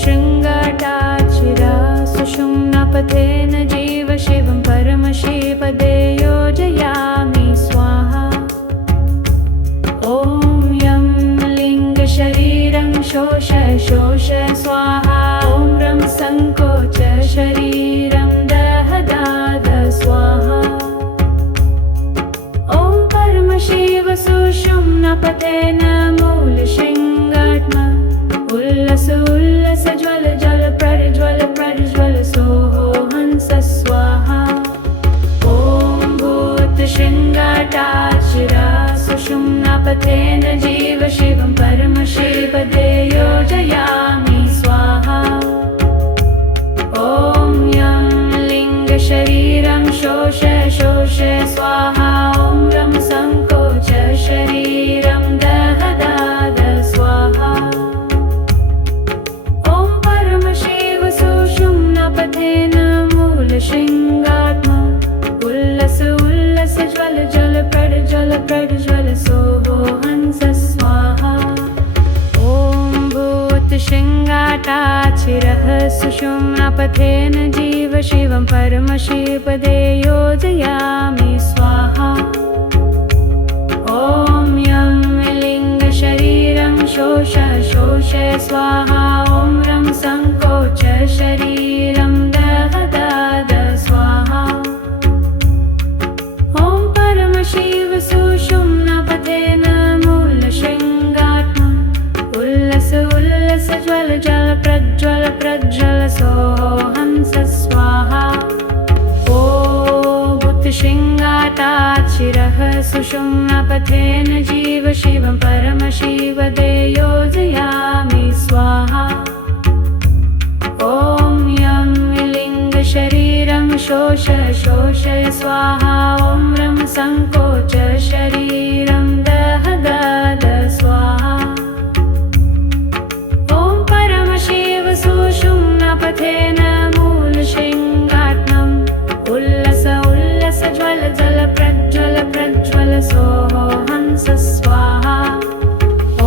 शृङ्गाटाचिरा सुषुम्नापथेन जीव शिवं परमशिवपदे योजयामि स्वाहा। ॐ यं लिङ्गशरीरं शोष शोष स्वाहा। ॐ रं सङ्कोच शरीरं दह दाद स्वाहा। ॐ परमशिव सुषुम्नापथेन मूलशृङ्गात्मा उल्लस उल्लस ज्वल ज्वल प्रज्वल प्रज्वल सोहो हंस स्वाहा। ॐ भूतशृङ्गाटाचिरा सुषुम्नापथेन जीव शिवं परमशिवपदे योजयामि स्वाहा। ॐ यं लिङ्गशरीरं शोष शोष स्वाहा। ॐ रं सङ्कोच शरीरं दह दाद स्वाहा। ॐ परमशिव सुषुम्नापथेन मूलशृङ्गात्मा उल्लस उल्लस ज्वल ज्वल प्रज्वल प्रज्वल सोहो हंस स्वाहा। ॐ भूतशृङ्गाटाचिरः सुषुम्नापथेन जीव शिवं परमशिवपदे योजयामि स्वाहा। ॐ यं लिङ्गशरीरं शोष शोष स्वाहा। ॐ रं सङ्कोच शरीरं दह दाद स्वाहा। ॐ परमशिव सुषुम्नापथेन मूलशृङ्गात्मा उल्लस उल्लस ज्वल ज्वल प्रज्वल प्रज्वल सोहो हंस स्वाहा। ॐ भूतशृङ्गाटाचिरः सुषुम्नापथेन जीव शिवं परमशिवपदे योजयामि स्वाहा। ॐ यं लिङ्गशरीरं शोष शोष स्वाहा। ॐ रं सङ्कोच शरीरं दह दाद स्वाहा। ॐ परमशिव सुषुम्नापथेन मूलशृङ्गात्मम् उल्लस उल्लस ज्वल ज्वल प्रज्वल प्रज्वल सोहो हंस स्वाहा। ॐ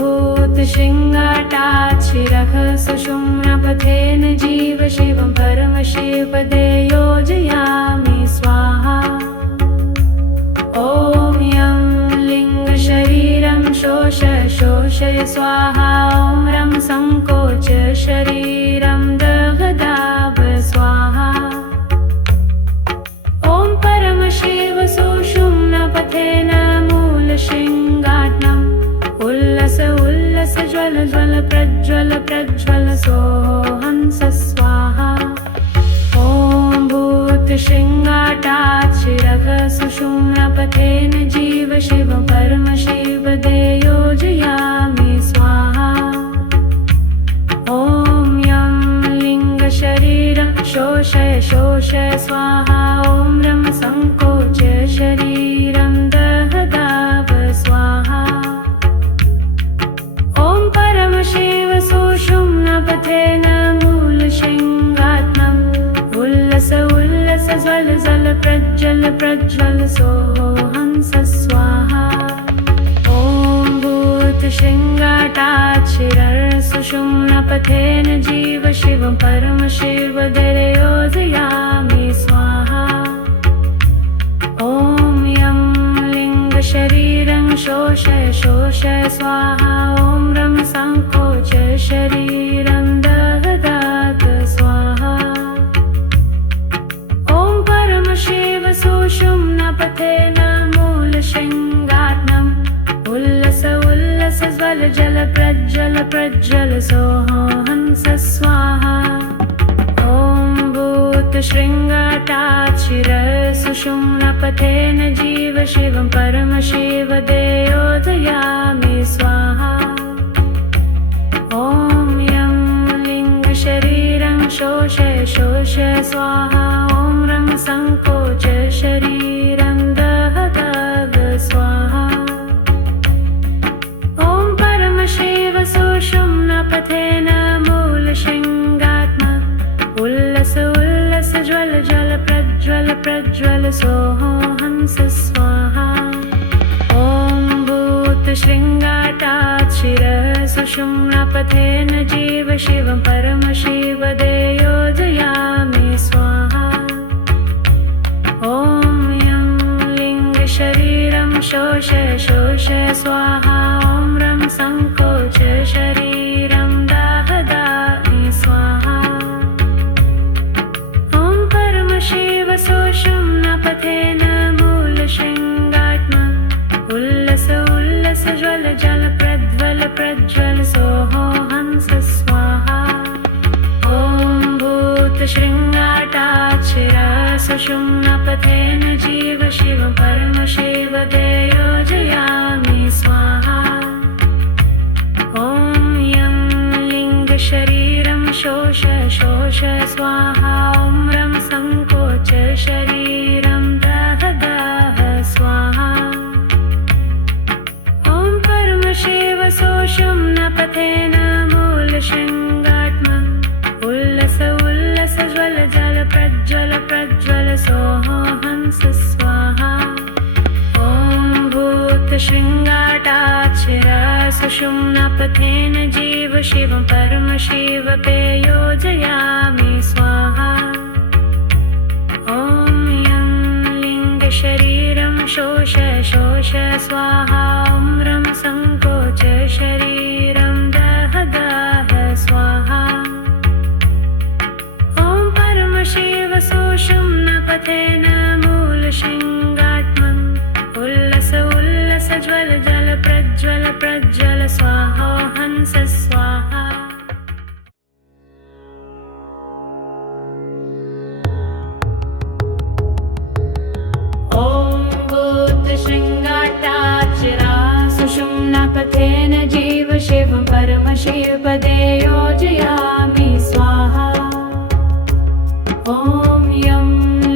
भूतशृङ्गाटाचिरः सुषुम्नापथेन जीव शिवं परमशिवपदे योजयामि स्वाहा। ॐ यं लिङ्गशरीरं शोष शोष स्वाहा। ॐ रं सङ्कोच शरीरं दह दाब स्वाहा। ॐ परमशिव सुषुम्नापथेन मूलशृङ्गात्मम् उल्लस उल्लस ज्वल ज्वल प्रज्वल प्रज्वल सोहो हंस स्वाहा। ॐ भूतशृङ्गाटाचिरः सुषुम्नापथेन जीव शिवं परमशिवपदे योजयामि स्वाहा। ॐ यं लिङ्गशरीरं शोष शोष स्वाहा। ॐ रं सङ्कोच शरीरं दह दाब स्वाहा। ॐ परमशिव सुषुम्नापथेन मूलशृङ्गात्मम् उल्लस उल्लस ज्वल ज्वल प्रज्वल प्रज्वल सोहो हंस स्वाहा। ॐ भूतशृङ्गाटाचिरः सुषुम्नापथेन जीव शिवं परमशिवपदे योजयामि स्वाहा। ॐ यं लिङ्गशरीरं शोष शोष स्वाहा। ॐ रं सङ्कोच शरीरं दह दाद स्वाहा। ॐ परमशिव सुषुम्नापथेन मूलशृङ्गात्मम् उल्लस उल्लस ज्वल जल प्रज्वल प्रज्वल सोहो हंस स्वाहा। ॐ भूतशृङ्गाटाचिरः सुषुम्नापथेन जीव शिवं परमशिवपदे योजयामि स्वाहा। ॐ यं लिङ्गशरीरं शोष शोष स्वाहा। ॐ रं सङ्कोच शरीरं दह दाद स्वाहा। ॐ परमशिव सुषुम्नापथेन मूलशृङ्गात्मा उल्लस उल्लस ज्वल ज्वल प्रज्वल प्रज्वल सोहो हंस स्वाहा। ॐ भूतशृङ्गाटाचिरः सुषुम्नापथेन जीव शिव शिवं परमशिवदे योजयामि स्वाहा। ॐ यं लिङ्गशरीरं शोष शोष स्वाहा। ॐ रं सङ्कोच शरीरं दाहदामि स्वाहा। ॐ परमशिव सोषं न पथेन मूलशृङ्गात्मा। उल्लस उल्लस ज्वल जल प्रज्वल प्रज्वल सोहो हंस स्वाहा। ॐ भूतशृङ्गाटाक्षिरा सुषुम्नापथेन जीव शिवं परमशिवदे योजयामि स्वाहा। ॐ यं लिङ्गशरीरं शोष शोष स्वाहा। ॐ रं सङ्कोच शरीरं दाह स्वाहा। ॐ परमशिव सोषं न पथेन मूलशृङ्गात्मा। उल्लस उल्लस ज्वल जल प्रज्वल प्रज्वल सोहो हंस स्वाहा। ॐ भूतशृङ्गाटाक्षिरा सुषुम्नापथेन जीव शिवं परमशिवते योजयामि स्वाहा। ॐ यं लिङ्गशरीरं शोष शोष स्वाहा। ॐ रं सङ्कोच शरीरं दाह स्वाहा। ॐ परमशिव सोषं न पथेन मूलशृङ्गात्मम्। उल्लस उल्लस ज्वल जल प्रज्वल प्रज्वल स्वाहो हंस स्वाहा। ॐ भूतशृङ्गाटाक्षिरा सुषुम्नापथेन जीव शिवं परमशिवपदे योजयामि स्वाहा। ॐ यं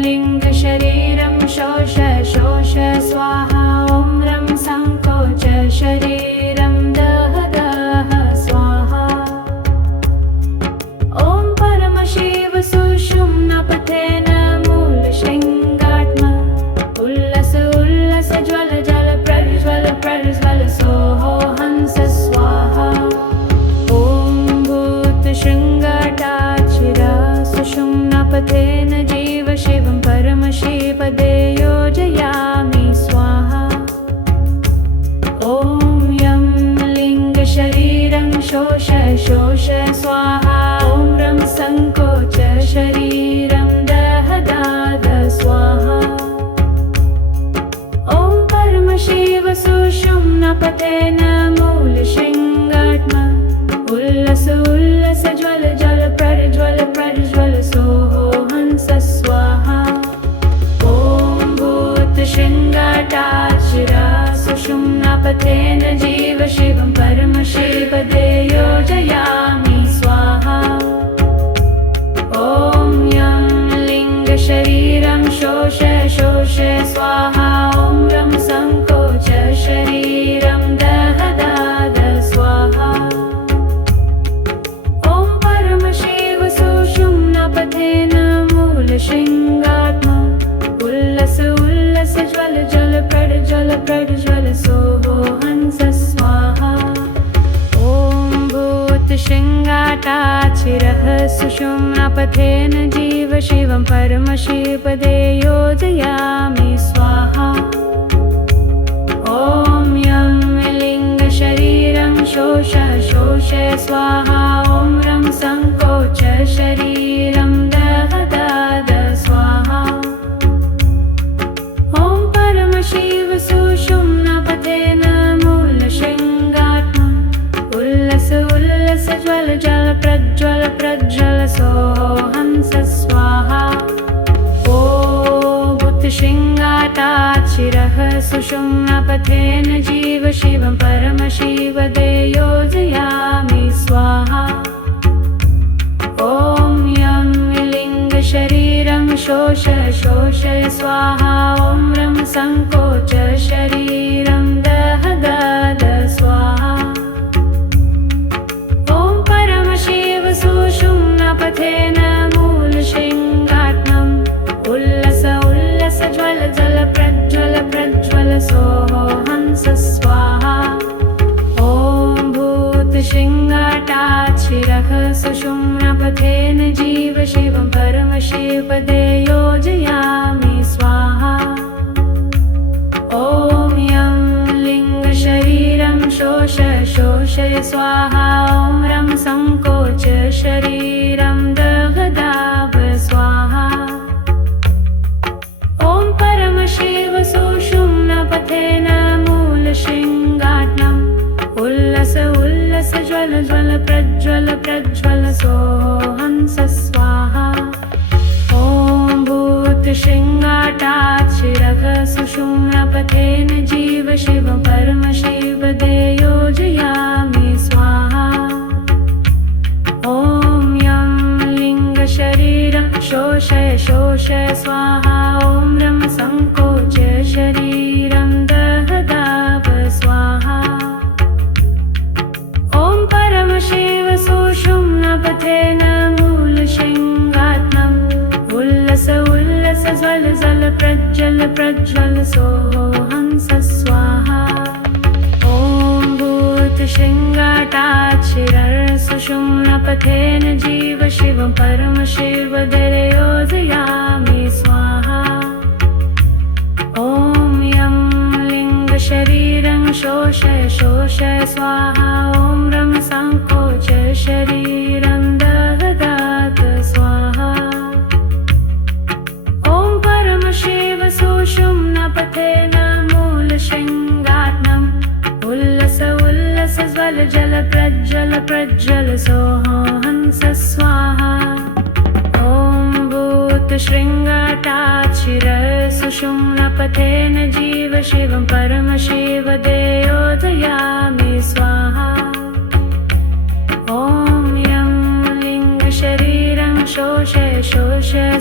लिङ्गशरीरं शोष शोष स्वाहा। ॐ रं सङ्कोच शरीरं दाह स्वाहा। ॐ परमशिव सुषुम्नापथेन मूलशृङ्गात्मा। उल्लस उल्लस ज्वल जल प्रज्वल प्रज्वल सोहो हंस स्वाहा। ॐ भूतशृङ्गाटाक्षिरा सुषुम्नापथेन जीव शिवं परमशिवदे योजयामि स्वाहा। ॐ यं लिङ्गशरीरं शोष शोष स्वाहा। ॐ रं सङ्कोच शरीरं दाह स्वाहा। ॐ परमशिव सुषुम्नापथेन मूलशृङ्गात्मा। उल्लस उल्लस ज्वल जल प्रज्वल प्रज्वल सोहो हंस स्वाहा। ॐ भूतशृङ्गाटाक्षिरा सुषुम्नापथेन जीव शिवं परमशिवदे योजयामि स्वाहा। ॐ यं लिङ्गशरीरं शोष शोष स्वाहा। ॐ रं सङ्कोच शरीरं दाह स्वाहा। ॐ परमशिव सुषुम्नापथेन मूलशृङ्गात्मा। उल्लस उल्लस ज्वल जल प्रज्वल प्रज्वल सोहो हंस स्वाहा। ॐ भूतशृङ्गाटाक्षिरः सुषुम्नापथेन जीव शिवं परमशिवपदे योजयामि स्वाहा। ॐ यं लिङ्गशरीरं शोष शोष स्वाहा। ॐ रं सङ्कोच शरीरं दाह स्वाहा। ॐ परमशिव सुषुम्नापथेन मूलशृङ्गात्मा। उल्लस उल्लस ज्वल जल प्रज्वल प्रज्वल सोहो हंस स्वाहा। ॐ भूतशृङ्गाटाक्षिरः सुषुम्नापथेन जीव शिवं परमशिवदे योजयामि स्वाहा। ॐ यं लिङ्गशरीरं शोष शोष स्वाहा। ॐ रं सङ्कोच शरीरं दाह स्वाहा। ॐ परमशिव सुषुम्नापथेन मूलशृङ्गात्मम्। उल्लस उल्लस ज्वल जल प्रज्वल प्रज्वल सोहो हंस स्वाहा। ॐ भूतशृङ्गाटाक्षिरः सुषुम्नापथेन सुषुम्नापथेन जीव शिवं परमशिवपदे योजयामि स्वाहा। ॐ यं लिङ्गशरीरं शोषय स्वाहा। ॐ रं संकोच शरीरं दहदाभ स्वाहा। ॐ परमशिव सुषुम्नापथेन मूलशृङ्गाटनम् उल्लस ज्वल ज्वल प्रज्वल सोऽहंस स्वाहा। ॐ भूतशृङ्गाटाच्छिरः सुषुम्नापथेन जीव शिवं परमशिवपदे योजयामि स्वाहा। ॐ यं लिङ्गशरीरं शोषय स्वाहा। ॐ रं संकोच शरीरं दहदाभ स्वाहा। ॐ परमशिव सुषुम्नापथेन मूलशृङ्गाटनम् उल्लस ज्वल प्रज्वल सोऽहंस स्वाहा। ॐ भूतशृङ्गाटाच्छिरः सुषुम्नापथेन जीव शिवं परमशिवपदे योजयामि स्वाहा। ॐ यं लिङ्गशरीरं शोषय स्वाहा। ॐ रं संकोच शरीरं दहदाभ स्वाहा। ॐ परमशिव सुषुम्नापथेन मूलशृङ्गाटनम् उल्लस ज्वल प्रज्वल सोऽहंस स्वाहा। ॐ भूतशृङ्गाटाच्छिरः सुषुम्नापथेन जीव शिवं परमशिवपदे योजयामि स्वाहा। ॐ यं लिङ्गशरीरं शोषय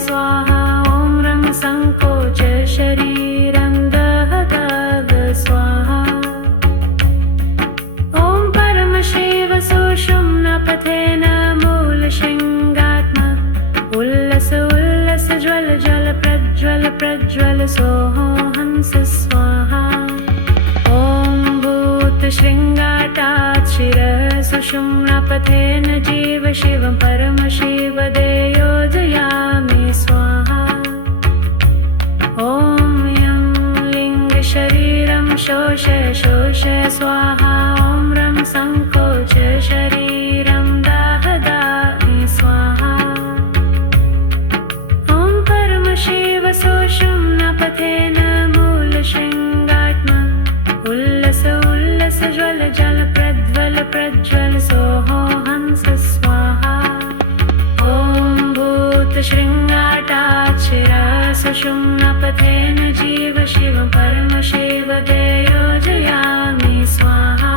स्वाहा। ॐ रं संकोच शरीरं दहदाभ स्वाहा। ॐ परमशिव सुषुम्नापथेन मूलशृङ्गाटनम् उल्लस ज्वल प्रज्वल सोऽहंस स्वाहा। ॐ भूतशृङ्गाटाच्छिरः सुषुम्नापथेन जीव शिवं परमशिवपदे योजयामि स्वाहा। ॐ यं लिङ्गशरीरं शोषय स्वाहा। ॐ रं संकोच शरीरं दहदाभ स्वाहा। ॐ परमशिव सुषुम्नापथेन मूलशृङ्गाटनम् उल्लस ज्वल प्रज्वल सोऽहंस स्वाहा। ॐ भूतशृङ्गाटाच्छिरः सुषुम्नापथेन जीव शिवं परमशिवपदे योजयामि स्वाहा।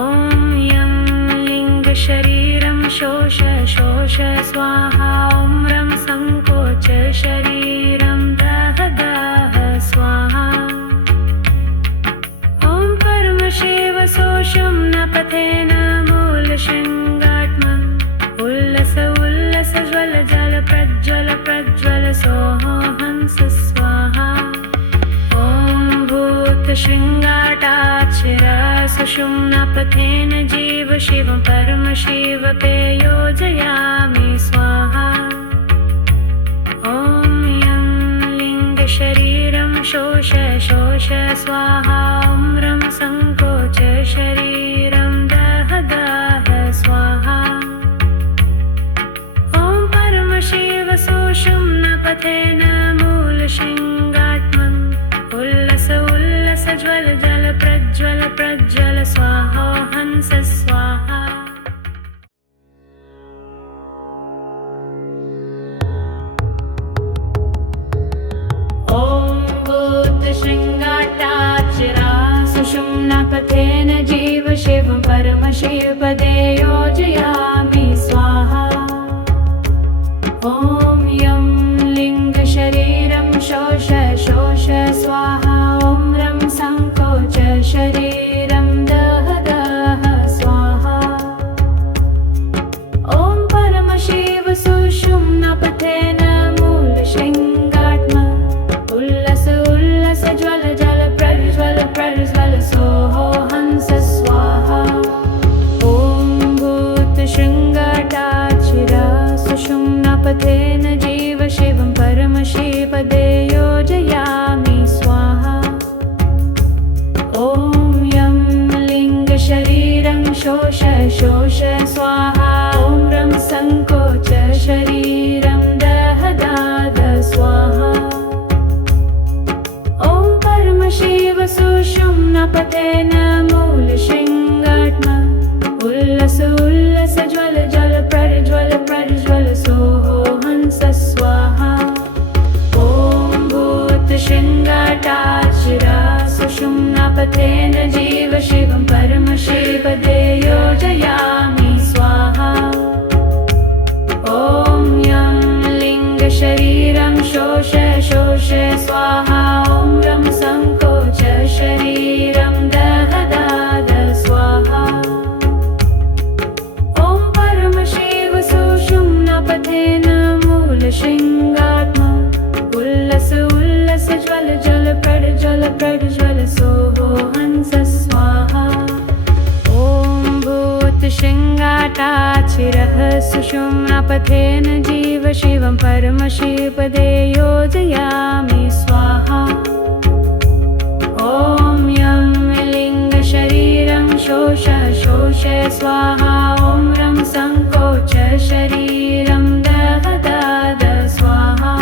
ॐ यं लिङ्गशरीरं शोषय स्वाहा। ॐ रं संकोच शरीरं दहदाभ स्वाहा। ॐ परमशिव सुषुम्नापथेन मूलशृङ्गाटनम् उल्लस ज्वल प्रज्वल सोऽहंस स्वाहा। ॐ भूतशृङ्गाटाच्छिरः सुषुम्नापथेन जीव शिवं परमशिवपदे योजयामि स्वाहा। ॐ यं लिङ्गशरीरं शोषय स्वाहा। ॐ रं संकोच शरीरं दहदाभ स्वाहा। ॐ परमशिव सुषुम्नापथेन मूलशृङ्गाटनम् उल्लस ज्वल प्रज्वल स्वाहोऽहंस स्वाहा। ॐ भूतशृङ्गाटाच्छिरः सुषुम्नापथेन जीव शिवं परमशिवपदे योजयामि स्वाहा। ॐ यं लिङ्गशरीरं शोषय स्वाहा। ॐ रं संकोच शरीरं दहदाभ स्वाहा। ॐ परमशिव सुषुम्नापथेन मूलशृङ्गाटनम् उल्लस ज्वल प्रज्वल सोऽहंस स्वाहा। ॐ भूतशृङ्गाटाच्छिरः पथेन जीव शिवं परमशिवपदे योजयामि स्वाहा। ॐ यं लिङ्गशरीरं शोष शोष स्वाहा। ॐ रं सङ्कोच शरीरं दह दाद स्वाहा। ॐ परमशिव सुषुम्नापथेन मूलशृङ्गात्मा उल्लस उल्लस ज्वल ज्वल प्रज्वल प्रज्वल सोहो हंस स्वाहा। ॐ भूतशृङ्गाटाचिरा सुषुम्नापथेन जीव शिवं परमशिवपदे योजयामि स्वाहा। ॐ यं लिङ्गशरीरं शोष शोष स्वाहा। ॐ रं सङ्कोच शरीरं दह दाद स्वाहा। ॐ परमशिव सुषुम्नापथेन मूलशृङ्गात्मा उल्लस उल्लस ज्वल ज्वल प्रज्वल प्रज्वल सोहो हंस स्वाहा। ॐ भूतशृङ्गाटाचिरः सुषुम्नापथेन जीव शिवं परमशिवपदे योजयामि स्वाहा। ॐ यं लिङ्गशरीरं शोष शोष स्वाहा। ॐ रं सङ्कोच शरीरं दह दाद स्वाहा।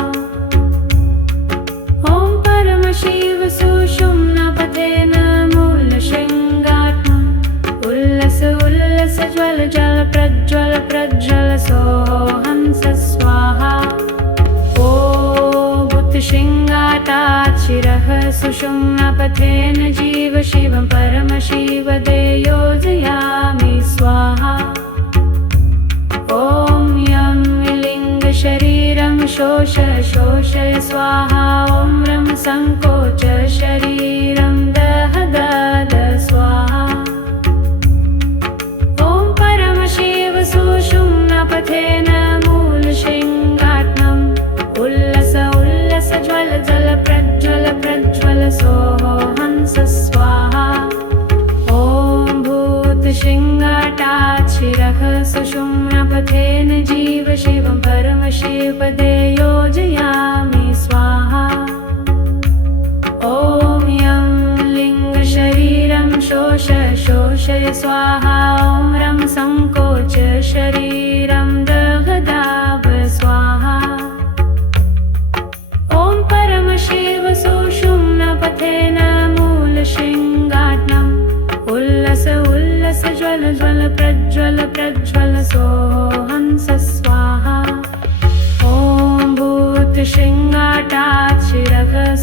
ॐ परमशिव सुषुम्नापथेन मूलशृङ्गात्मा उल्लस उल्लस ज्वल ज्वल प्रज्वल प्रज्वल सोहो हंस स्वाहा। ॐ भूतशृङ्गाटाचिरः सुषुम्नापथेन जीव शिवं परमशिवपदे योजयामि स्वाहा। ॐ यं लिङ्गशरीरं शोष शोष स्वाहा। ॐ रं सङ्कोच शरीरं दह दाद स्वाहा। ॐ परमशिव सुषुम्नापथेन मूलशृङ्गात्मम् उल्लस उल्लस ज्वल ज्वल प्रज्वल प्रज्वल सोहो हंस स्वाहा। ॐ भूतशृङ्गाटाचिरः सुषुम्नापथेन जीव शिवं परमशिवपदे योजयामि स्वाहा। ॐ यं लिङ्गशरीरं शोष शोष स्वाहा। ॐ रं सङ्कोच शरीरं दह दाब स्वाहा। ॐ परमशिव सुषुम्नापथेन मूलशृङ्गात्मम् उल्लस उल्लस ज्वल ज्वल प्रज्वल प्रज्वल सोहो हंस स्वाहा। ॐ भूतशृङ्गाटाचिरः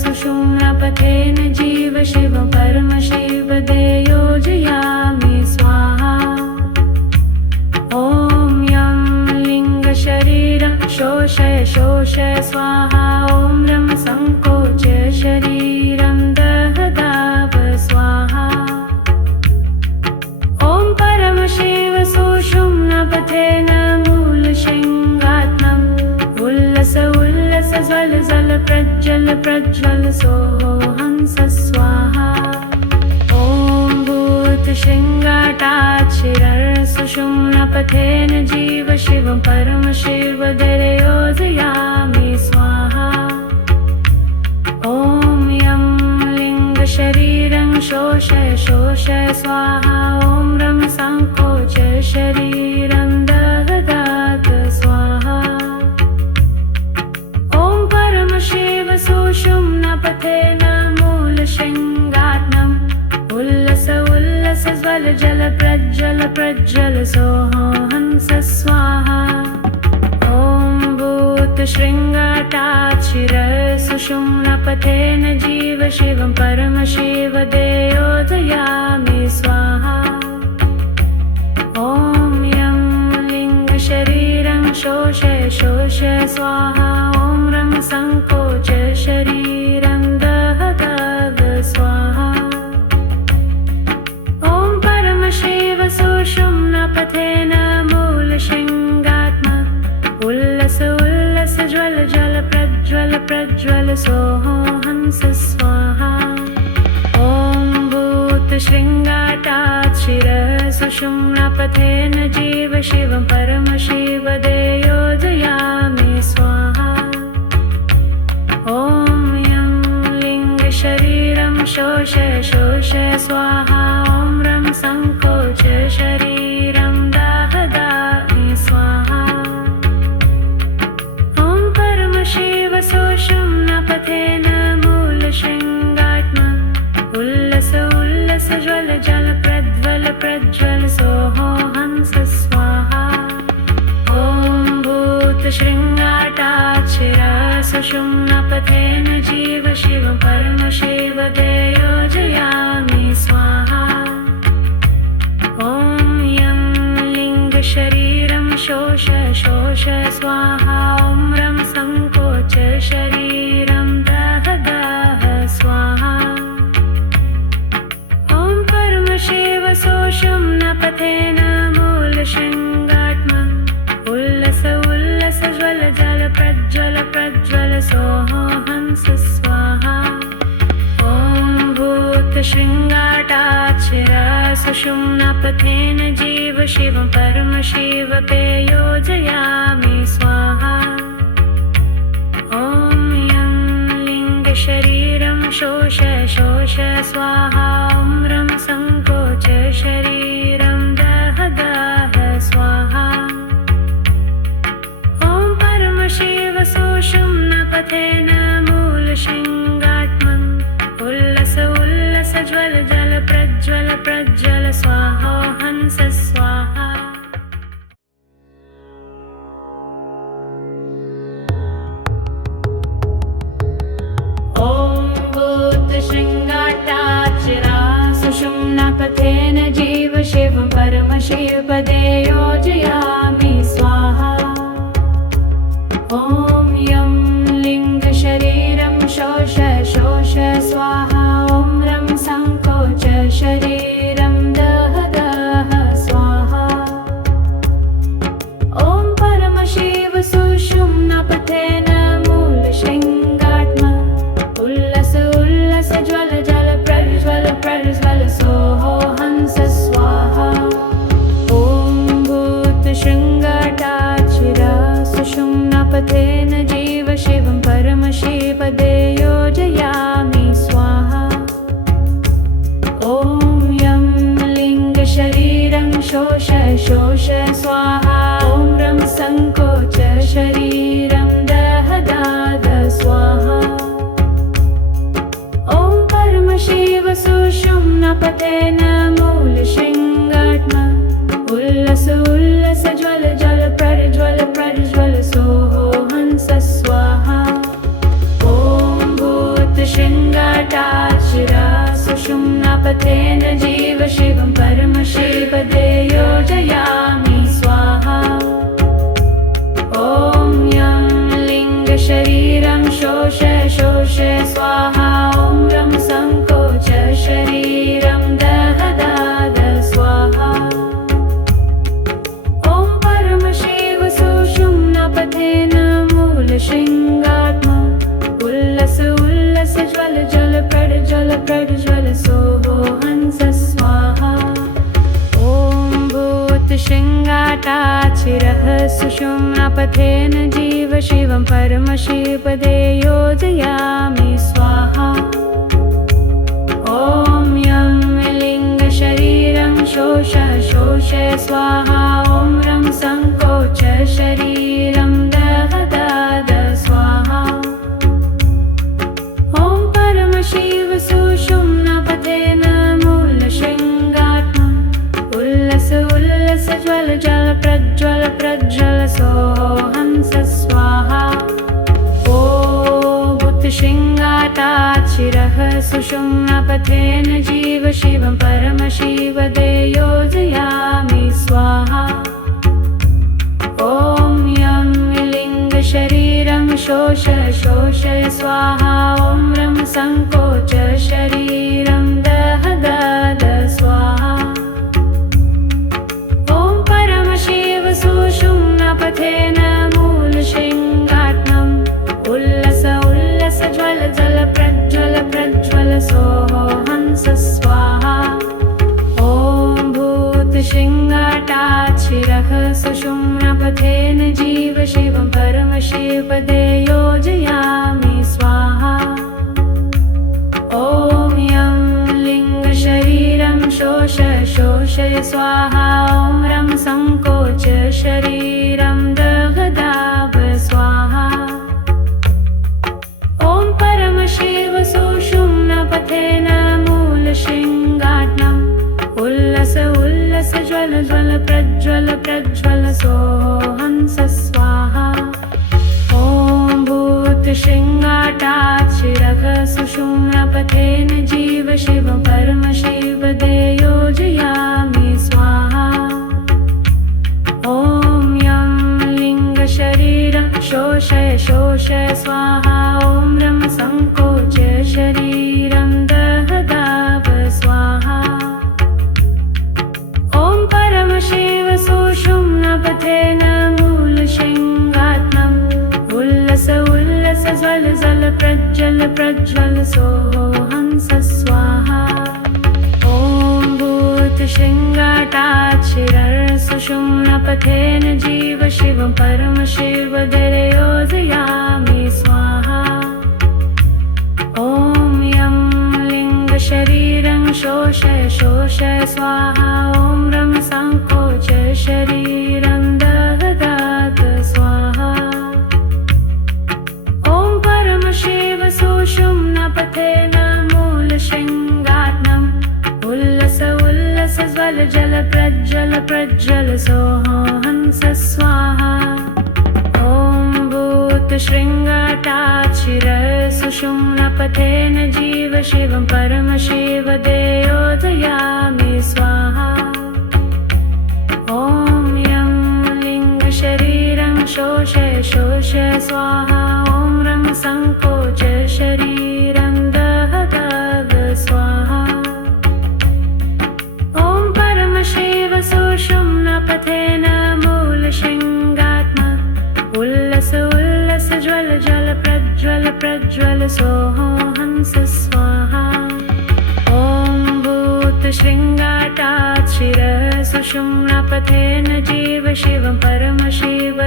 सुषुम्नापथेन जीव शिवं परमशिवपदे योजयामि स्वाहा। ॐ यं लिङ्गशरीरं शोष शोष स्वाहा। ॐ रं सङ्कोच शरीरं दह दाब स्वाहा। ॐ परमशिव सुषुम्नापथेन मूलशृङ्गात्मम् उल्लस उल्लस ज्वल ज्वल प्रज्वल प्रज्वल सोहो हंस स्वाहा। ॐ भूतशृङ्गाटाचिरः सुषुम्नापथेन जीव शिवं परमशिवपदे योजयामि स्वाहा। ॐ यं लिङ्गशरीरं शोष शोष स्वाहा। ॐ रं सङ्कोच शरीरं दह दाद स्वाहा। ॐ परमशिव सुषुम्नापथेन मूलशृङ्गात्मम् उल्लस उल्लस ज्वल जल प्रज्वल प्रज्वल सोहो हंस स्वाहा। ॐ भूतशृङ्गाटाचिरः सुषुम्नापथेन जीव शिवं परमशिवपदे योजयामि स्वाहा। ॐ यं लिङ्गशरीरं शोष शोष स्वाहा। ॐ रं सङ्कोच शरीरं दह दाद स्वाहा। ॐ परमशिव सुषुम्नापथेन मूलशृङ्गात्मा उल्लस उल्लस ज्वल ज्वल प्रज्वल प्रज्वल सोहो हंस स्वाहा। ॐ भूतशृङ्गाटाचिरः सुषुम्नापथेन जीव शिवं परमशिवपदे योजयामि स्वाहा ॐ रं संकोच शरीरं दाहदामि स्वाहा ॐ परमशिव सोषं न पथेन मूलशृङ्गात्मा उल्लस उल्लस ज्वल जल प्रज्वल प्रज्वल सोहो हंस स्वाहा ॐ भूतशृङ्गाटाक्षिरा सुषुम्नपथेन जीव शिव परमशिव ते योजयामि स्वाहा ॐ यं लिङ्गशरीरं शोष शोष स्वाहा ॐ रं संकोच शरीरं दाह दाह स्वाहा ॐ परमशिव सोषं न पथेन मूलशृङ्गात्मा उल्लस उल्लस ज्वल जल प्रज्वल प्रज्वल सोहो हंस स्वाहा ॐ भूतशृङ्गाटाक्षिरा सुषुम्नपथेन जीव शिव परमशिव ते योजयामि स्वाहा ॐ यं लिङ्गशरीरं शोष शोष स्वाहा ॐ रं संकोच शरीरं दाह दाह स्वाहा ॐ परमशिव सोषुम्नपथेन मूलशृङ्गात्मम् उल्लस उल्लस ज्वल जल प्रज्वल प्रज्वल स्वाहा हंस स्वाहा ॐ भूतशृङ्गाटाक्षिरा सुषुम्नपथेन जीव शिव परमशिव ते योजयामि स्वाहा ॐ यं लिङ्गशरीरं शोष शोष स्वाहा ॐ रं संकोच शरीरं दाह दाह स्वाहा ॐ परमशिव सुषुम्नपथेन मूलशृङ्गात्मा उल्लस उल्लस ज्वल जल प्रज्वल प्रज्वल सोहो हंस स्वाहा ॐ भूतशृङ्गाटाक्षिरा सुषुम्नपथेन जीव शिवं परमशिव ते योजयामि स्वाहा ॐ यं लिङ्गशरीरं शोष शोष स्वाहा ॐ रं संकोच शरीरं दाह दाह स्वाहा ॐ परमशिव सुषुम्नपथेन मूलशृङ्गात्मा उल्लस उल्लस ज्वल जल प्रज्वल प्रज्वल सोहो हंस स्वाहा ॐ भूतशृङ्गाटाक्षिरा सुषुम्नपथेन जीव शिवं परमशिव ते योजयामि स्वाहा ॐ यं लिङ्गशरीरं शोष शोष स्वाहा ॐ रं संकोच शरीरं दाह दाह स्वाहा ॐ परमशिव सुषुम्नपथेन मूलशृङ्गात्मा उल्लस उल्लस ज्वल जल प्रज्वल प्रज्वल सोहो हंस स्वाहा ॐ भूतशृङ्गाटाक्षिरः सुषुम्नपथेन जीव शिवं परमशिव ते योजयामि स्वाहा ॐ यं लिङ्गशरीरं शोष शोष स्वाहा ॐ रं संकोच शरीरं दाह दाह स्वाहा ॐ परमशिव सुषुम्नपथेन मूलशृङ्गात्मा उल्लस उल्लस ज्वल जल प्रज्वल प्रज्वल सोहो हंस स्वाहा ॐ भूतशृङ्गाटाक्षिरः सुषुम्नपथेन जीव शिवं परमशिव ते योजयामि स्वाहा ॐ यं लिङ्गशरीरं शोष शोष स्वाहा ॐ रं संकोच शरीरं दाह दाह स्वाहा ॐ परमशिव सुषुम्नपथेन मूलशृङ्गात्मम् उल्लस उल्लस ज्वल जल प्रज्वल प्रज्वल सोहो हंस स्वाहा ॐ भूतशृङ्गाटाक्षिरः सुषुम्नपथेन जीव शिवं परमशिव ते योजयामि स्वाहा ॐ यं लिङ्गशरीरं स्वाहा ॐ रं संकोच शरीरं दहदाभ स्वाहा ॐ परमशिव सुषुम्नपथेन मूलशृङ्गाटनम् उल्लस उल्लस ज्वल ज्वल प्रज्वल प्रज्वल सोऽहंस स्वाहा ॐ भूतशृङ्गाटात् शिरः सुषुम्नपथेन जीव शिव परमशिव योजयामि स्वाहा ॐ यं लिङ्गशरीरं शोषय शोषय स्वाहा ॐ रं संकोच शरीरं दहदाभ स्वाहा ॐ परमशिव सुषुम्नपथेन मूलशृङ्गात्मम् उल्लस उल्लस ज्वल ज्वल प्रज्वल प्रज्वल सोऽहंस स्वाहा ॐ भूतशृङ्गाटात् शिरःसुषुम्नपथेन जीव शिव परमशिव योजयामि स्वाहा ॐ यं लिङ्गशरीरं शोषय शोषय स्वाहा ॐ रं संकोच शरीरं दहदाभ स्वाहा ॐ परमशिव सुषुम्नपथेन मूलशृङ्गात्मम् उल्लस उल्लस ज्वल जल प्रज्वल प्रज्वल सोऽहंस स्वाहा ॐ भूतशृङ्गाटात् शिरःसुषुम्नपथेन जीव शिव परमशिव योजयामि स्वाहा ॐ यं लिङ्गशरीरं शोषय शोषय स्वाहा ॐ रं संकोच शरीरं दहदाभ स्वाहा ॐ परमशिव सुषुम्नपथेन मूलशृङ्गात्मम् उल्लस उल्लस ज्वल ज्वल प्रज्वल प्रज्वल सोऽहंस स्वाहा ॐ भूतशृङ्गाटात् शिरःसुषुम्नपथेन जीव शिव परमशिव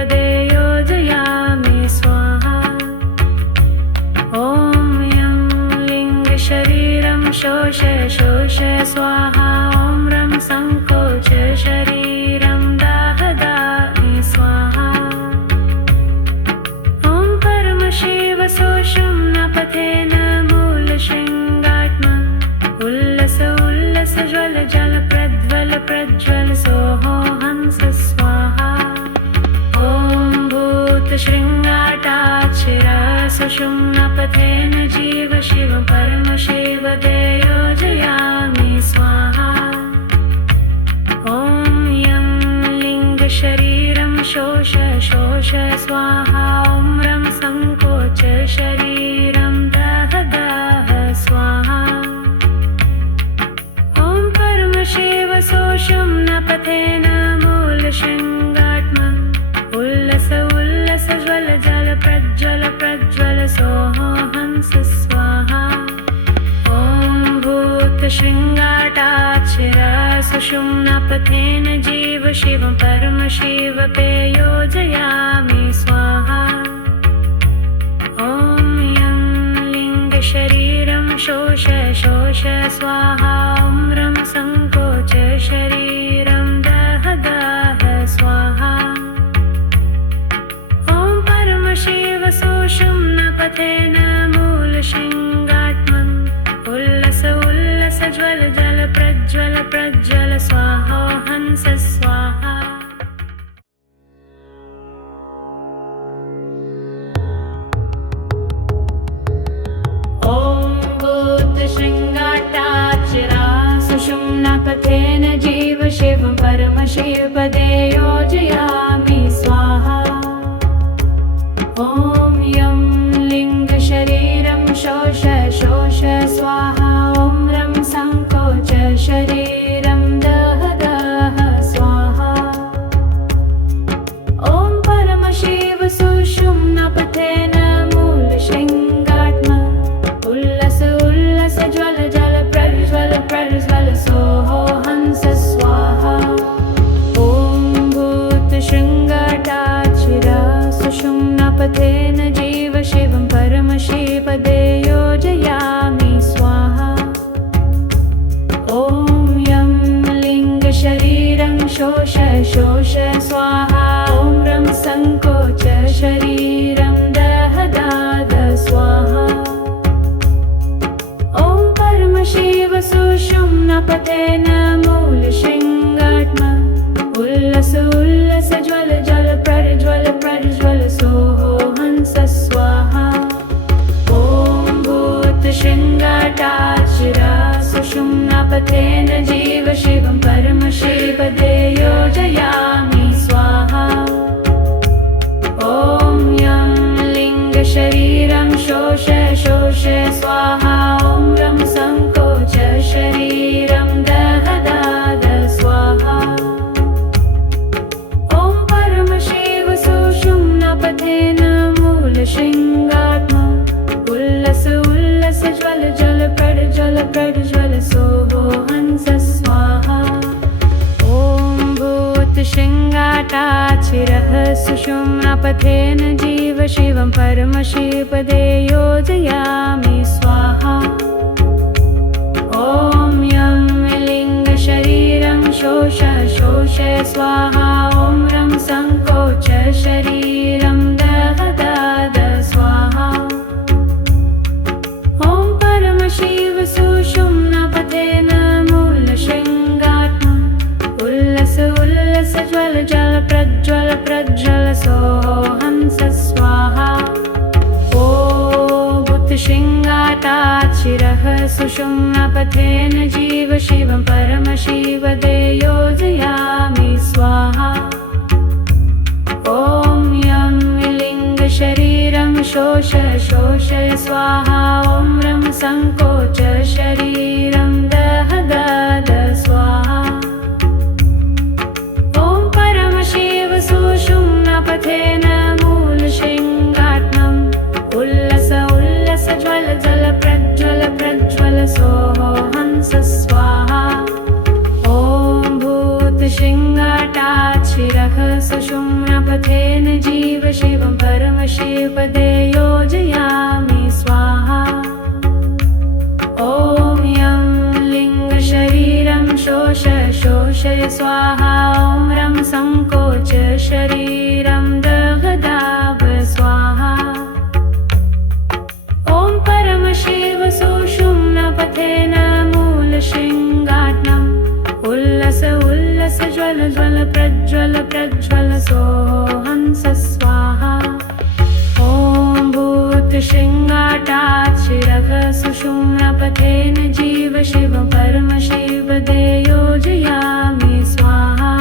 योजयामि स्वाहा ॐ यं लिङ्गशरीरं शोषय शोषय स्वाहा ॐ रं संकोच शरीरं दहदामि स्वाहा ॐ परमशिव सुषुम्नपथेन मूलशृङ्गात्मम् उल्लस उल्लस ज्वल जल प्रज्वल प्रज्वल सोऽहंस स्वाहा ॐ भूतशृङ्गाटात् शिरःसुषुम्नपथेन जीव शिव परमशिव योजयामि स्वाहा ॐ यं लिङ्गशरीरं शोषय शोषय स्वाहा ॐ रं संकोच शरीरं दहदाभ स्वाहा ॐ परमशिव सुषुम्नपथेन मूलशृङ्गात्मम् उल्लस उल्लस ज्वल जल प्रज्वल प्रज्वल सोऽहंस स्वाहा ॐ भूतशृङ्गाटात् शिरःसुषुम्नपथेन जीव शिव परमशिव योजयामि स्वाहा ॐ यं लिङ्गशरीरं शोषय शोषय स्वाहा ॐ रं संकोच शरीरं दहदाभ स्वाहा ॐ परमशिव सुषुम्नपथेन मूलशृङ्गात्मम् उल्लस उल्लस ज्वल जल प्रज्वल प्रज्वल स्वाहोऽहंस स्वाहा ॐ भूतशृङ्गाटात् शिरःसुषुम्नपथेन जीव शिव परमशिव योजयामि स्वाहा ॐ यं लिङ्गशरीरं शोषय शोषय स्वाहा ॐ रं संकोच शरीरं दहदाभ स्वाहा ॐ परमशिव सुषुम्नपथेन मूलशृङ्गात्मम् उल्लस उल्लस ज्वल जल प्रज्वल प्रज्वल सोऽहंस स्वाहा ॐ भूतशृङ्गाटात् शृङ्गात्मा उल्लस उल्लस ज्वल जल प्रज्वल प्रज्वल सोहो हंस स्वाहा ॐ भूतशृङ्गाटाचिरः सुषुम्नापथेन जीव शिवं परमशिवपदे योजयामि स्वाहा ॐ यं लिङ्गशरीरं शोष शोषय स्वाहा ॐ रं सङ्कोच शरीरं दह दाद स्वाहा ॐ परमशिव सुषुम्नापथेन मूलशृङ्गात्मा उल्लस उल्लस ज्वल जल प्रज्वल प्रज्वल सोहो हंस स्वाहा ॐ भूतशृङ्गाटाचिरः सुषुम्नापथेन जीव शिवं परमशिवदे योजयामि स्वाहा ॐ यं लिङ्गशरीरं शोष शोषय स्वाहा ॐ रं सङ्कोच शरीरं दह दाद स्वाहा ॐ परमशिव सुषुम्नापथेन मूलशृङ्गात्मम् उल्लस उल्लस ज्वल जल प्रज्वल प्रज्वल सोहो हंस स्वाहा ॐ भूतशृङ्गाटाचिरः सुषुम्नापथेन जीव शिवं परमशिवपदे योजयामि स्वाहा ॐ यं लिङ्गशरीरं शोष शोषय स्वाहा ॐ रं सङ्कोच शरीरं दह दाभ स्वाहा ॐ परमशिव सुषुम्नापथेन मूलशृङ्गात्मम् उल्लस उल्लस ज्वल ज्वल प्रज्वल प्रज्वल सोहो हंस स्वाहा ॐ भूतशृङ्गाटाचिरः सुषुम्नापथेन जीव शिवं परमशिवदे योजयामि स्वाहा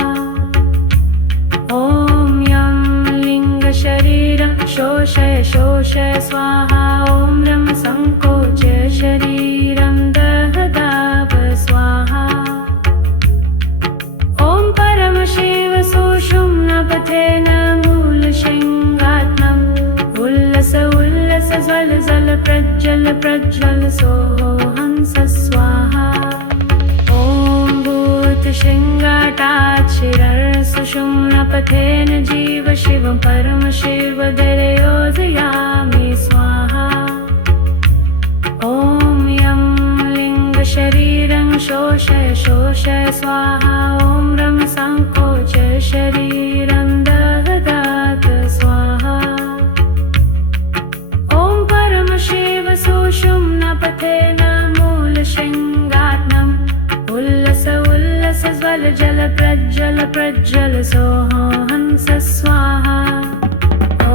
ॐ यं लिङ्गशरीरं शोषय शोषय स्वाहा ॐ रं सङ्कोच शरीरं दह दाभ स्वाहा ॐ परमशिव सुषुम्नापथेन मूलशृङ्गात्मम् उल्लस उल्लस ज्वल जल प्रज्वल प्रज्वल सोहो हंस स्वाहा ॐ भूतशृङ्गाटाचिरः सुषुम्नापथेन जीव शिवं परमशिवदे योजयामि स्वाहा ॐ यं लिङ्गशरीरं शोषय शोषय स्वाहा ॐ रं सङ्कोच शरीरं दह दाद स्वाहा ॐ परमशिव सुषुम्नापथेन मूलशृङ्गात्मम् उल्लस उल्लस ज्वल जल प्रज्वल प्रज्वल सोहो हंस स्वाहा ॐ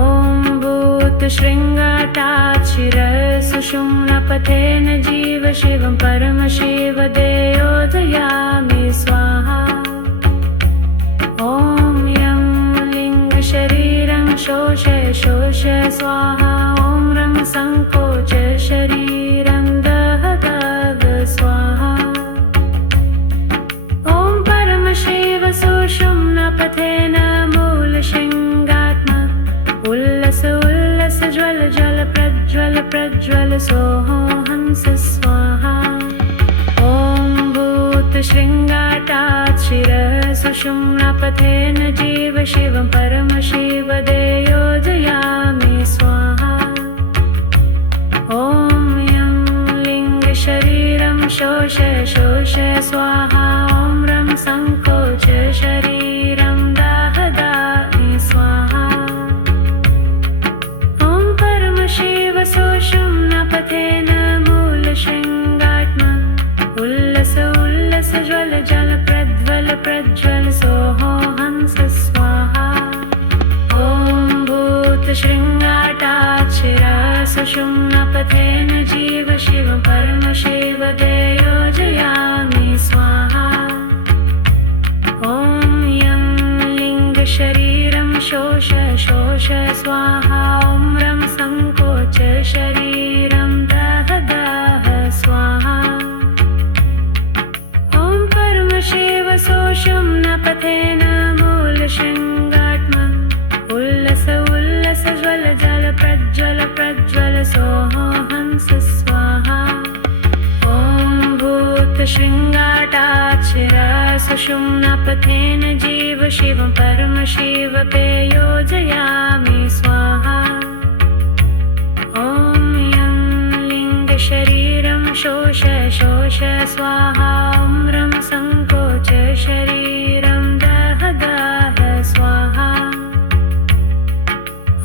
भूतशृङ्गाटाचिरः सुषुम्नापथेन जीव शिवं परमशिवदे योजयामि स्वाहा ॐ यं लिङ्गशरीरं शोषय शोषय स्वाहा ॐ रं सङ्कोच शरीरं दह दाद स्वाहा ॐ परमशिव सुषुम्नापथेन मूलशृङ्गात्मा उल्लस उल्लस ज्वल जल प्रज्वल प्रज्वल सोहो हंस स्वाहा ॐ भूतशृङ्गाटाचिरः सुषुम्नापथेन जीव शिवं परमशिवदे योजयामि स्वाहा ॐ यं लिङ्गशरीरं शोषय शोषय स्वाहा ॐ रं सङ्कोच शरीरं दह दामि स्वाहा ॐ परमशिव सुषुम्नापथेन मूलशृङ्गात्मा उल्लस उल्लस ज्वल जल प्रज्वल प्रज्वल सोहो हंस स्वाहा ॐ भूतशृङ्गाटाचिरः सुषुम्नापथेन जीव शिवं परमशिवदे योजयामि स्वाहा ॐ यं लिङ्गशरीरं शोष शोष स्वाहा ॐ रं सङ्कोच शरीरं दह दाह स्वाहा ॐ परमशिव सुषुम्नापथेन मूलशृङ्गात्मा उल्लस उल्लस ज्वल जल प्रज्वल भूतशृङ्गाटाक्षिरः सुषुम्नापथेन जीव शिवं परमशिवपे योजयामि स्वाहा। ॐ यं लिङ्गशरीरं शोष शोष स्वाहा। ॐ रं सङ्कोच शरीरं दह दह स्वाहा।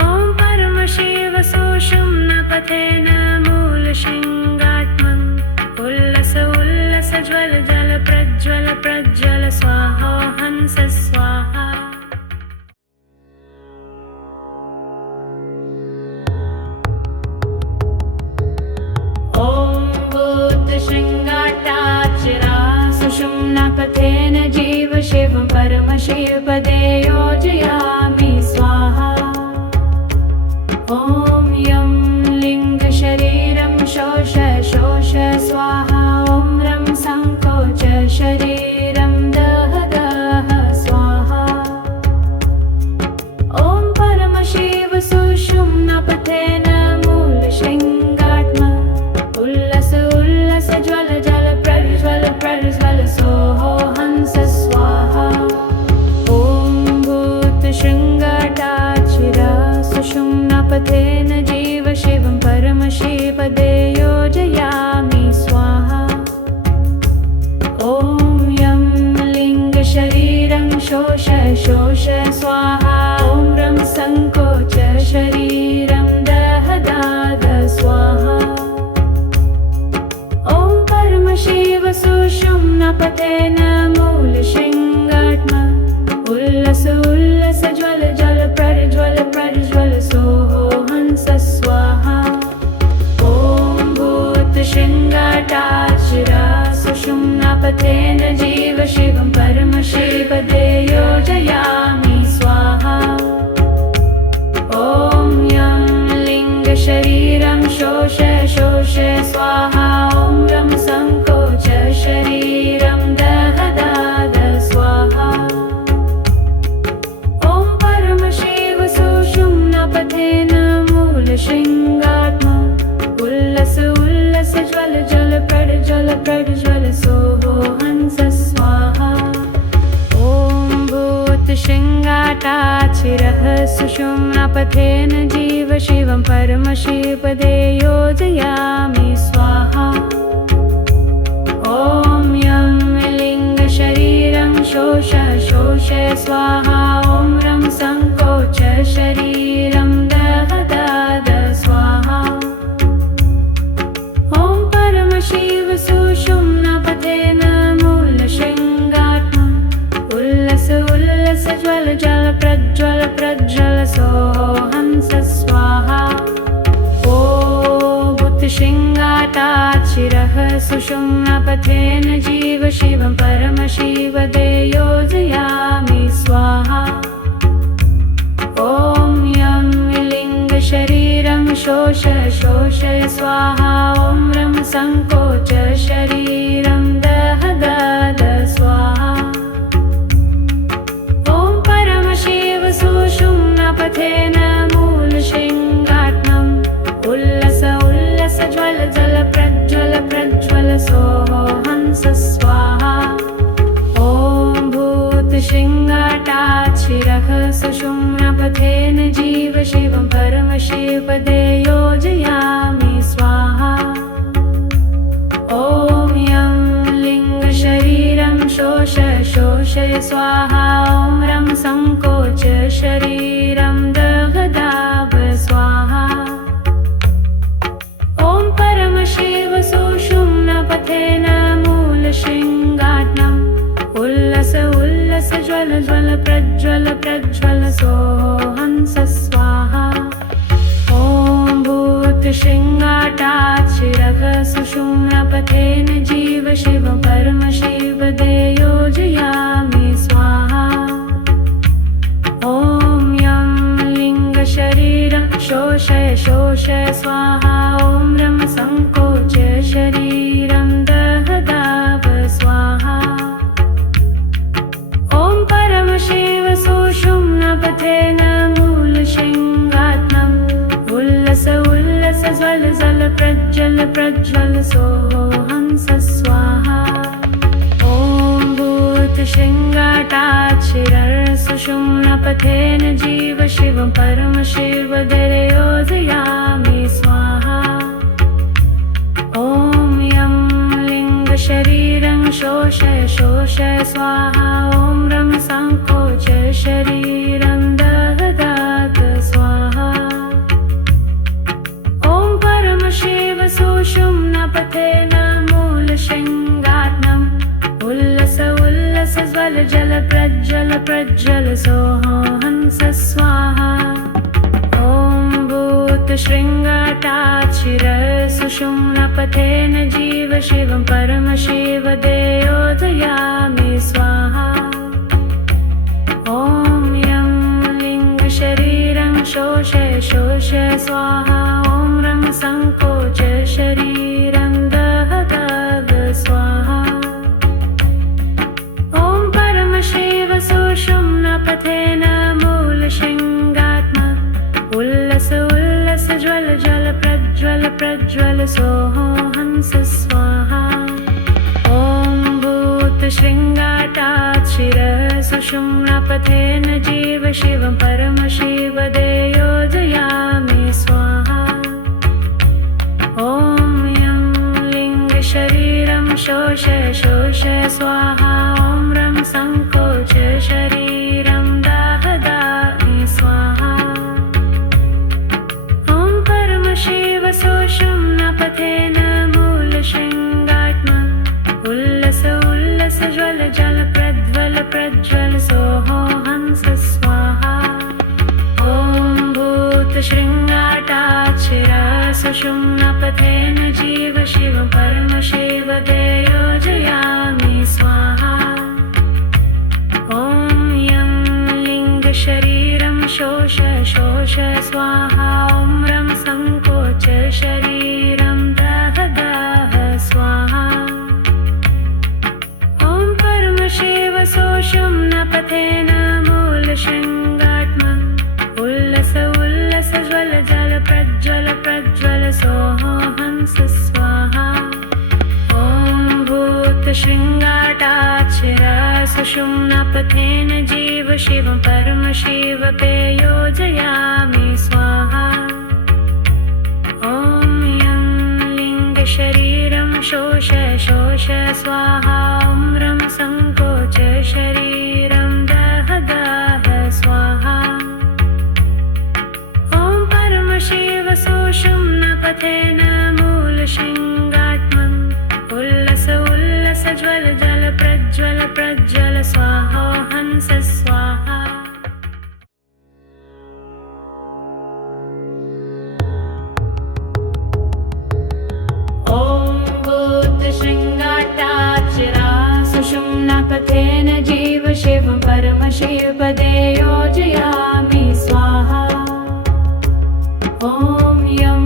ॐ परमशिव सुषुम्नापथेन मूलशृङ्गात्मन् उल्लस उल्लस ज्वल जल प्रज्वल प्रज्वल स्वाहा हंस स्वाहा। ॐ भूतशृङ्गाटाक्षिरः सुषुम्नापथेन जीव शिवं परमशिवपदे योजयामि स्वाहा। ॐ यं लिङ्गशरीरं शोष शोष स्वाहा। ॐ रं सङ्कोच शरीरं दह दह स्वाहा। ॐ परमशिव सुषुम्नापथेन मूलशृङ्गात्मन् उल्लस उल्लस ज्वल जल प्रज्वल प्रज्वल सोहो हंस स्वाहा। ॐ भूतशृङ्गाटाक्षिरः सुषुम्नापथेन जीव शिवं परमशिवपदे योजयामि स्वाहा। ॐ यं लिङ्गशरीरं शोष शोष स्वाहा। ॐ रं सङ्कोच शरीरं दह दाद स्वाहा। ॐ परमशिव सुषुम्नापथेन मूलशृङ्गात्मन् उल्लस उल्लस ज्वल जल प्रज्वल प्रज्वल सोहो हंस स्वाहा। ॐ भूतशृङ्गाटाक्षिरः सुषुम्नापथेन जीव शिवं परमशिवपदे योजयामि स्वाहा। ॐ यं लिङ्गशरीरं शोष शोष स्वाहा। ॐ रं सङ्कोच शरीरं दह दाद स्वाहा। ॐ परमशिव सुषुम्नापथेन मूलशृङ्गात्मन् उल्लस उल्लस ज्वल जल प्रज्वल प्रज्वल सोहो हंस स्वाहा। ॐ भूतशृङ्गाटाक्षिरः सुषुम्नापथेन जीव शिवं परमशिवपदे योजयामि स्वाहा। ॐ यं लिङ्गशरीरं शोष शोष स्वाहा। ॐ रं सङ्कोच शरीरं दह दाद स्वाहा। ॐ परमशिव सुषुम्नापथेन मूलशृङ्गात्मन् उल्लस उल्लस ज्वल जल प्रज्वल प्रज्वल सोहो हंस स्वाहा। ॐ भूतशृङ्गाटाक्षिरः सुषुम्नापथेन जीव शिवं परमशिवपदे योजयामि स्वाहा। ॐ यं लिङ्गशरीरं शोष शोष स्वाहा। ॐ रं सङ्कोच शरीरं दह दाद स्वाहा। ॐ परमशिव सुषुम्नापथेन मूलशृङ्गात्मन् उल्लस उल्लस ज्वल जल प्रज्वल प्रज्वल सोहो हंस स्वाहा। ॐ भूतशृङ्गाटाक्षिरः सुषुम्नापथेन जीव शिवं परमशिवपदे योजयामि स्वाहा। ॐ यं लिङ्गशरीरं शोष शोष स्वाहा। ॐ रं सङ्कोच शरीरं दह दाब स्वाहा। ॐ परमशिव सुषुम्नापथेन मूलशृङ्गात्मन् उल्लस उल्लस ज्वल ज्वल प्रज्वल प्रज्वल सोहो हंस स्वाहा। ॐ भूतशृङ्गाटाक्षिरः सुषुम्नापथेन जीव शिवं परमशिवपदे योजयामि स्वाहा। ॐ यं लिङ्गशरीरं शोष शोष स्वाहा। ॐ रं सङ्कोच शरीरं दह दाब स्वाहा। ॐ परमशिव सुषुम्नापथेन मूलशृङ्गात्मन् उल्लस उल्लस ज्वल जल प्रज्वल प्रज्वल सोहो हंस स्वाहा। सुषुम्नापथेन जीव शिवं परमशिवदरे योजयामि स्वाहा। ॐ यं लिङ्गशरीरं शोषय शोषय स्वाहा। ॐ रं सङ्कोच शरीरं दहदात स्वाहा। ॐ परमशिव सुषुम्नापथेन मूलशृङ्गात्मम् उल्लस उल्लस ज्वल जल प्रज्वल प्रज्वल सोऽहंस स्वाहा। ॐ भूतशृङ्गाटाच्छिरसुषुम्नापथेन जीव शिवं परमशिवदयोधयामि स्वाहा। ॐ यं लिङ्गशरीरं शोषय शोषय स्वाहा। ॐ रं सङ्कोच शरीरं दहदाद स्वाहा। सुषुम्नापथेन मूलशृङ्गात्मा उल्लस उल्लस ज्वल जल प्रज्वल प्रज्वल सोऽहंस स्वाहा। ॐ भूतशृङ्गाटाच्छिरसुषुम्नापथेन जीव शिवं परमशिवदयोजयामि स्वाहा। ॐ यं लिङ्गशरीरं शोषय शोषय स्वाहा। ॐ रं सङ्कोच शरीरं दहदामि स्वाहा। ॐ परमशिव सुषुम्नापथेन मूलशृङ्गात्मा उल्लस उल्लस ज्वल जल प्रज्वल प्रज्वल सोऽहंस स्वाहा। ॐ भूतशृङ्गाटाच्छिरसुषुम्नापथेन जीव शिवं परमशिवदयोजयामि स्वाहा। ॐ यं लिङ्गशरीरं शोषय शोषय स्वाहा। ॐ रं सङ्कोच शरीरं दहदाह स्वाहा। ॐ परमशिव सुषुम्नापथेन मूलशृङ्गात्मा उल्लस उल्लस ज्वल जल प्रज्वल प्रज्वल सोऽहंस स्वाहा। ॐ भूतशृङ्गाटाच्छिरसुषुम्नापथेन जीव शिवं परमशिवदयोजयामि स्वाहा। ॐ यं लिङ्गशरीरं शोषय शोषय स्वाहा। ॐ रं सङ्कोच शरीरं दहदाह स्वाहा। ॐ परमशिव सुषुम्नापथेन मूलशृङ्गात्मम् उल्लस उल्लस ज्वल जल प्रज्वल प्रज्वल स्वाहोऽहंस स्वाहा। ॐ भूतशृङ्गाटाच्छिरसुषुम्नापथेन जीव शिवं परमशिवदयोजयामि स्वाहा। ॐ यं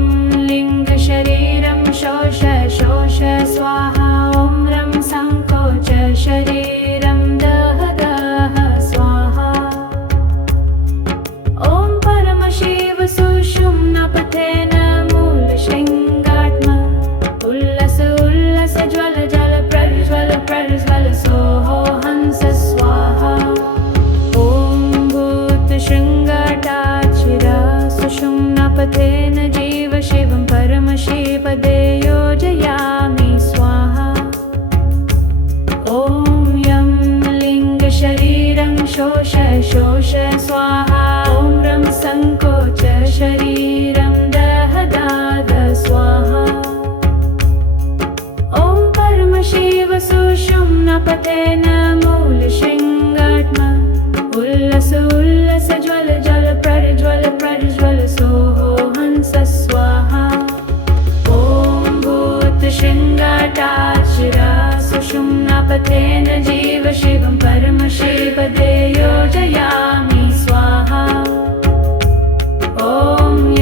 लिङ्गशरीरं शोषय शोषय स्वाहा। ॐ रं सङ्कोच शरीरं दहदाह स्वाहा। ॐ परमशिव सुषुम्नापथेन मूलशृङ्गात्मा उल्लस उल्लस ज्वल जल प्रज्वल प्रज्वल सोऽहंस स्वाहा। ॐ भूतशृङ्गाटाच्छिरसुषुम्नापथेन जीव शिवं परमशिवदयोजयामि स्वाहा। ॐ यं लिङ्गशरीरं शोषय शोषय स्वाहा। ॐ रं सङ्कोच शरीरं दहदाद स्वाहा। ॐ परमशिव सुषुम्नापथेन मूलशृङ्गात्मा उल्लस उल्लस ज्वल जल प्रज्वल प्रज्वल सोऽहंस स्वाहा। ॐ भूतशृङ्गाटाच्छिरसुषुम्नापथेन जीव शिवं परमशिवदयोजयामि स्वाहा। ॐ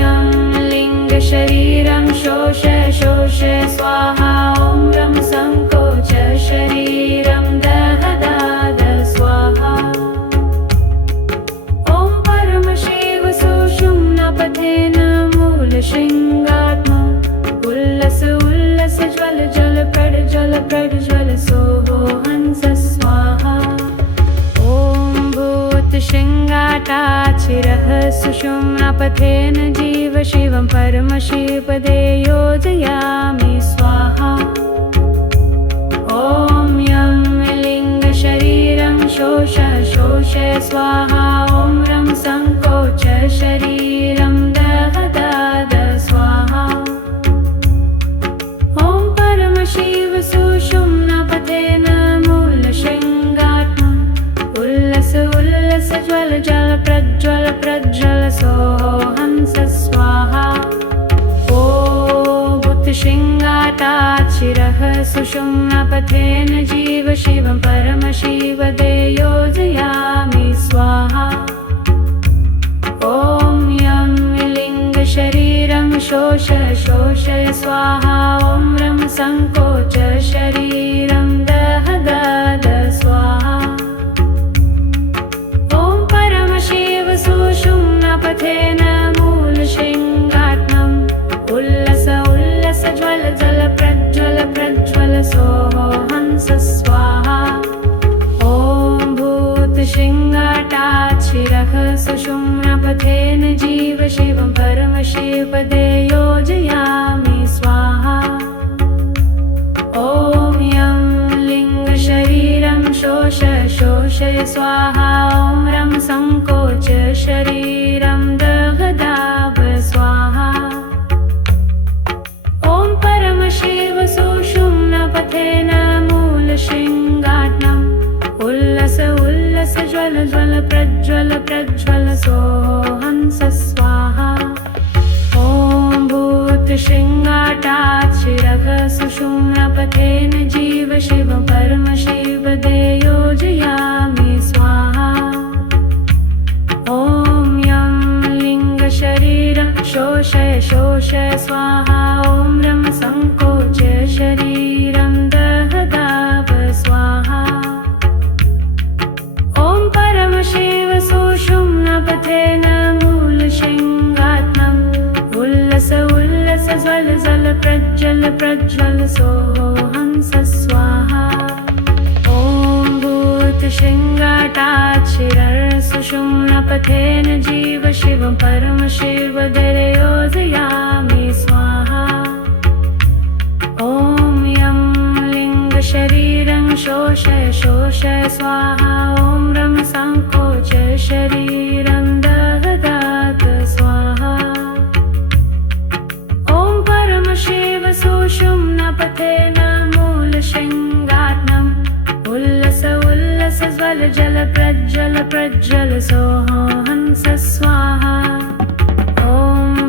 यं लिङ्गशरीरं शोषय शोषय स्वाहा। ॐ रं सङ्कोच शरीरं दहदाद स्वाहा। ॐ परमशिव सुषुम्नापथेन मूलशृङ्गात्मा उल्लस उल्लस ज्वल जल प्रज्वल प्रज्वल सोऽहंस स्वाहा। ॐ भूतशृङ्गाटाच्छिरसुषुम्नापथेन शृङ्गाटाचिरः सुषुम्नापथेन जीव शिवं परमशिवपदे योजयामि स्वाहा। ॐ यं लिङ्गशरीरं शोषय स्वाहा। ॐ रं सङ्कोच शरीरं दहदाद स्वाहा। ॐ परमशिव सुषुम्नापथेन मूलशृङ्गात्मम् उल्लस उल्लस ज्वल जल प्रज्वल प्रज्वल सोऽहंस स्वाहा। ॐ भूतशृङ्गाटाचिरः सुषुम्नापथेन जीव शिवं परमशिवदे योजयामि स्वाहा। ॐ यं लिङ्गशरीरं शोषय स्वाहा। ॐ रं सङ्कोच शरीरं दहदाद स्वाहा। ॐ परमशिव सुषुम्नापथेन मूलशृङ्गात्मम् उल्लस उल्लस ज्वल जल प्रज्वल प्रज्वल सोऽहंस स्वाहा। ॐ भूतशृङ्गाटाचिरः सुषुम्नापथेन जीव शिवं परमशिवपदे योजयामि स्वाहा। ॐ यं लिङ्गशरीरं शोषय स्वाहा। ॐ रं सङ्कोच शरीरं दहदाब स्वाहा। ॐ परमशिव सुषुम्नापथेन मूलशृङ्गात्मम् उल्लस उल्लस ज्वल ज्वल प्रज्वल प्रज्वल सोऽहंस स्वाहा। ॐ भूतशृङ्गाटाचिरः सुषुम्नापथेन जीव शिवं परमशिवदे योजयामि स्वाहा। ॐ यं लिङ्गशरीरं शोषय स्वाहा। ॐ रं सङ्कोच शरीरं दहदाब स्वाहा। ॐ परमशिव सुषुम्नापथेन मूलशृङ्गात्मम् उल्लस उल्लस ज्वल जल प्रज्वल प्रज्वल सोऽहंस स्वाहा। ॐ भूतशृङ्गाटाचिरः सुषुम्नापथेन जीव शिवं परमशिवदे योजयामि स्वाहा। ॐ यं लिङ्गशरीरं शोषय स्वाहा। ॐ रं सङ्कोच शरीरं दहदाद स्वाहा। ॐ परमशिव सुषुम्नापथेन मूलशृङ्गात्मम् उल्लस उल्लस ज्वल जल प्रज्वल प्रज्वल सोऽहंस स्वाहा। ॐ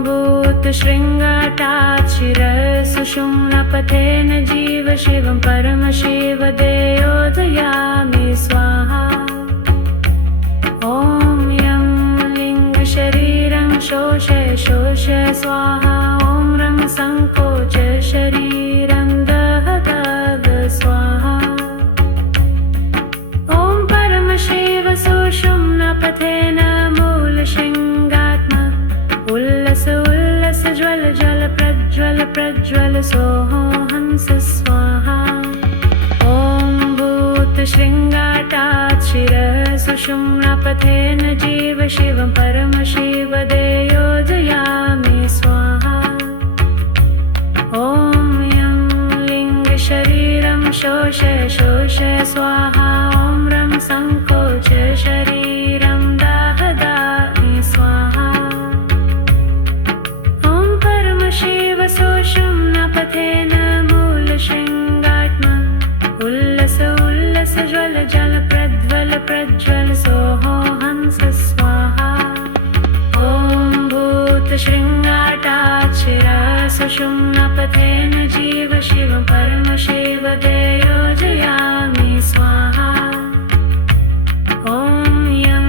भूतशृङ्गाटाचिरः सुषुम्नापथेन जीव शिवं परमशिवदे योजयामि स्वाहा। ॐ यं लिङ्गशरीरं शोषय स्वाहा। ॐ रं सङ्कोच शरीरं दहदाद स्वाहा। ॐ परमशिव सुषुम्नापथेन मूलशृङ्गात्मम् उल्लस उल्लस ज्वल जल प्रज्वल प्रज्वल सोऽहंस स्वाहा। ॐ भूतशृङ्गाटाचिरः सुषुम्नापथेन जीव शिवं परमशिवदे योजयामि स्वाहा। ॐ यं लिङ्गशरीरं शोषय स्वाहा। ॐ रं सङ्कोच शरीरं दहदामि स्वाहा। ॐ परमशिव सुषुम्नापथेन मूलशृङ्गात्मम् उल्लस उल्लस ज्वल जल प्रज्वल प्रज्वल सोऽहंस स्वाहा। ॐ भूतशृङ्गाटाचिरः सुषुम्नापथेन जीव शिवं परमशिवदे योजयामि स्वाहा। ॐ यं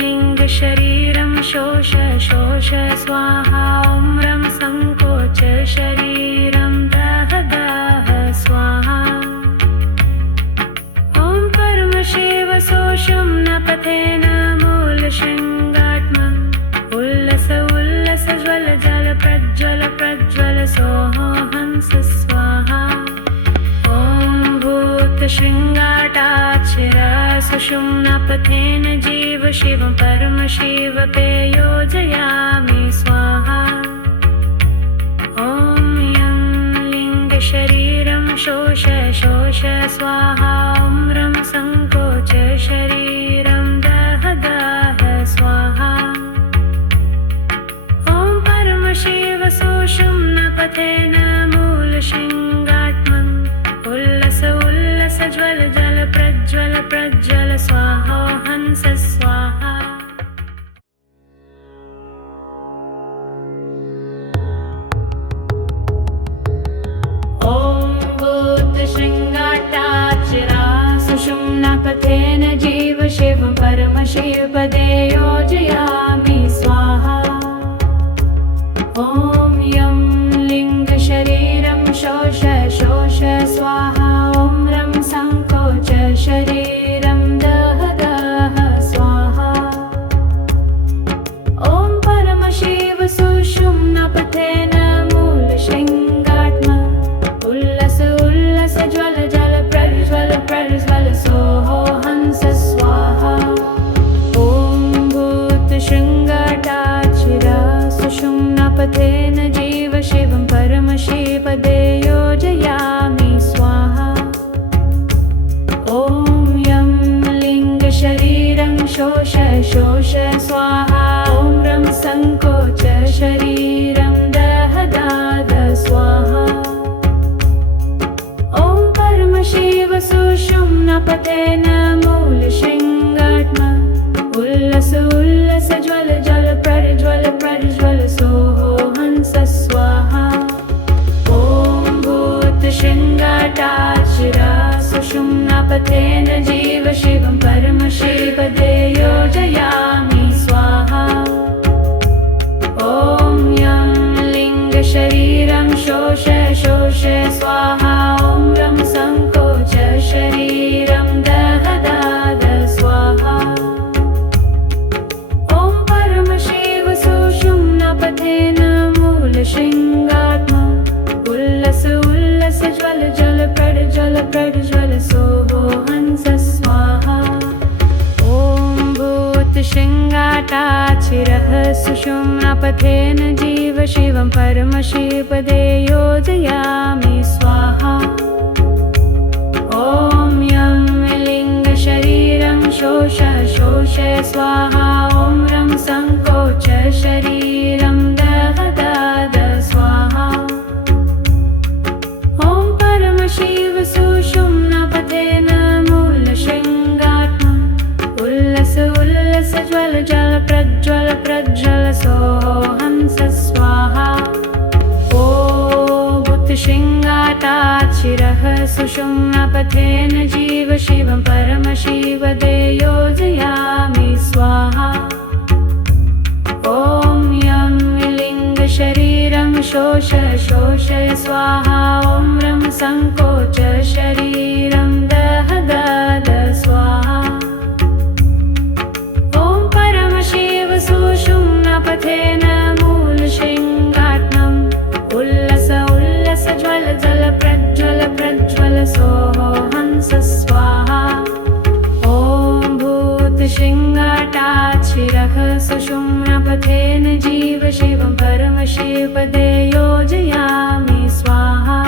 लिङ्गशरीरं शोषय स्वाहा। ॐ रं सङ्कोच शरीरं दहदाह स्वाहा। ॐ परमशिव सुषुम्नापथेन मूलशृङ्गात्मम् उल्लस उल्लस ज्वल जल प्रज्वल प्रज्वल सोऽहंस स्वाहा। ॐ भूतशृङ्गाटाचिरः सुषुम्नापथेन जीव शिवं परमशिवपे योजयामि स्वाहा। ॐ यं लिङ्गशरीरं शोष शोष स्वाहा। ॐ रं सङ्कोच शरीरं दह दह स्वाहा। ॐ परमशिव सुषुम्नापथेन मूलशृङ्गात्मन् उल्लस उल्लस ज्वल जल प्रज्वल प्रज्वल स्वाहा हंस स्वाहा। ॐ भूतशृङ्गाटाचिरा सुषुम्नापथेन जीव शिवं परमशिवपदे योजयामि स्वाहा। ॐ यं लिङ्गशरीरं शोष शोष स्वाहा। ॐ रं सङ्कोच शरीरं दह दह स्वाहा। ॐ परमशिव सुषुम्नापथेन मूलशृङ्गात्मन् उल्लस उल्लस ज्वल जल प्रज्वल प्रज्वल सोहो हंस स्वाहा। ॐ भूतशृङ्गाटाचिरा सुषुम्नापथेन जीव शिवं परमशिवपदे योजयामि स्वाहा। ॐ यं लिङ्गशरीरं शोष शोष स्वाहा। ॐ रं सङ्कोच शरीरं दह दाद स्वाहा। ॐ परमशिव सुषुम्नापथेन मूलशृङ्गात्मन् उल्लस उल्लस ज्वल जल प्रज्वल प्रज्वल सोहो हंस स्वाहा। ॐ भूतशृङ्गाटाचिरा सुषुम्नापथेन जीव शिवं परमशिवपदे योजयामि स्वाहा। ॐ यं लिङ्गशरीरं शोष शोष स्वाहा। ॐ रं सङ्कोच शरीरं दह दाद स्वाहा। ॐ परमशिव सुषुम्नापथेन मूलशृङ्गात्मन् उल्लस उल्लस ज्वल जल प्रज्वल प्रज्वल सोहो हंस स्वाहा। ॐ भूतशृङ्गाटाचिरः सुषुम्नापथेन जीव शिवं परमशिवपदे योजयामि स्वाहा। ॐ यं लिङ्गशरीरं शोष शोष स्वाहा। ॐ रं सङ्कोच शरीरं दह दाद स्वाहा। ॐ परमशिव सुषुम्नापथेन मूलशृङ्गात्मन् उल्लस उल्लस ज्वल जल प्रज्वल प्रज्वल सोहो हंस स्वाहा। ॐ भूतशृङ्गाटाचिरः सुषुम्नापथेन जीव शिवं परमशिवपदे योजयामि स्वाहा। ॐ यं लिङ्गशरीरं शोष शोष स्वाहा। ॐ रं सङ्कोच शरीरं दह दाद स्वाहा। ॐ परमशिव सुषुम्नापथेन मूलशृङ्गात्मन् उल्लस उल्लस ज्वल जल प्रज्वल प्रज्वल सोहो हंस स्वाहा। ॐ भूतशृङ्गाटाचिरः सुषुम्नापथेन जीव शिवं परमशिवपदे योजयामि स्वाहा।